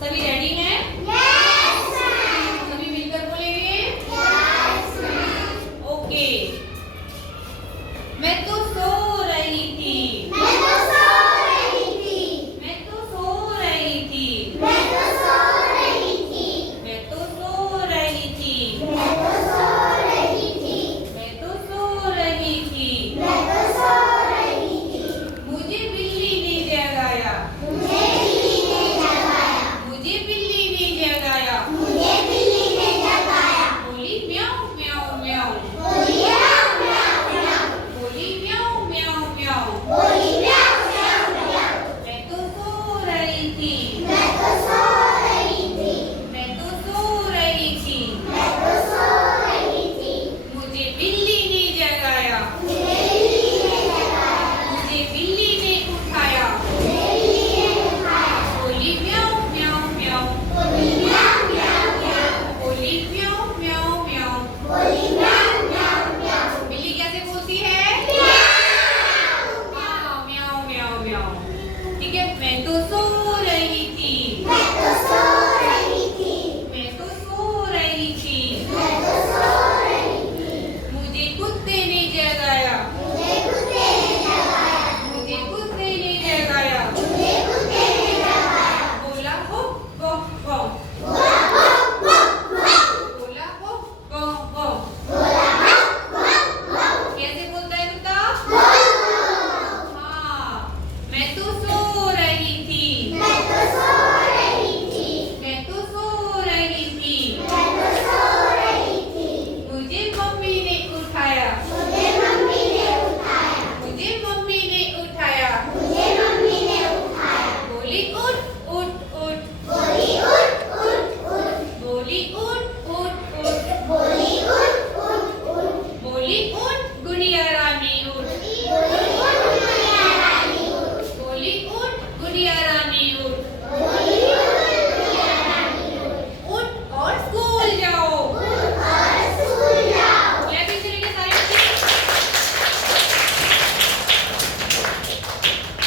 सभी रेडी हैं? Yes ma'am. सभी मिलकर बोलेंगे? Yes ma'am. ओके। मैं तो सो रही थी। मैं तो सो रही थी। मैं तो सो रही थी। मैं तो सो रही थी। मैं तो सो रही थी। मैं तो सो रही थी। मैं तो सो रही थी। मैं तो सो रही थी। मुझे बिल्ली ने जगाया। मुझे बिल्ली ने जगाया। मुझे बिल्ली ने जगाया। मुझे बिल्ली ने जगाया। बोली म्याऊं म्याऊं म्याऊं। बोली म्याऊं म्याऊं म्याऊं। बोली म्याऊं म्याऊं म्याऊं। बोली म्याऊं म्याऊं म्याऊं। मैं तो सो रही थी। मैं तो सो रही थी। मैं तो सो रही थी। मैं तो सो रही थी। मुझे बिल्ली ने जगाया। मुझे बिल्ली ने जगाया। मुझे बिल्ली ने उठाया। मुझे बिल्ली ने उठाया। बोली म्याऊं म्याऊं म्याऊं। बोली म्याऊं म्याऊं म्याऊं। बोली म्याऊं म्याऊं म्याऊं। बोली म्याऊं म्याऊं म्याऊं। बिल्ली कैसे बोलती है? हाँ, म्याऊं म्याऊं म्याऊं। ठीक है। मैं तो सो रही थी। मैं तो सो रही थी। मैं तो सो रही थी। मैं तो सो रही थी। मुझे कुत्ते ने जगाया। मुझे कुत्ते ने जगाया। मुझे कुत्ते ने जगाया। मुझे कुत्ते ने जगाया। बोला हो गो गो। बोला भौं भौं भौं। बोला हो गो गो। बोला भौं भौं भौं। कैसे बोलता है कुत्ता? भौं। हाँ। मैं तो सो रही थी। मैं तो सो रही थी। मैं तो सो रही थी। मैं तो सो रही थी। मुझे मम्मी ने उठाया। मुझे मम्मी ने उठाया। मुझे मम्मी ने उठाया। मुझे मम्मी ने उठाया। बोली उठ उठ उठ। बोली उठ उठ उठ। बोली उठ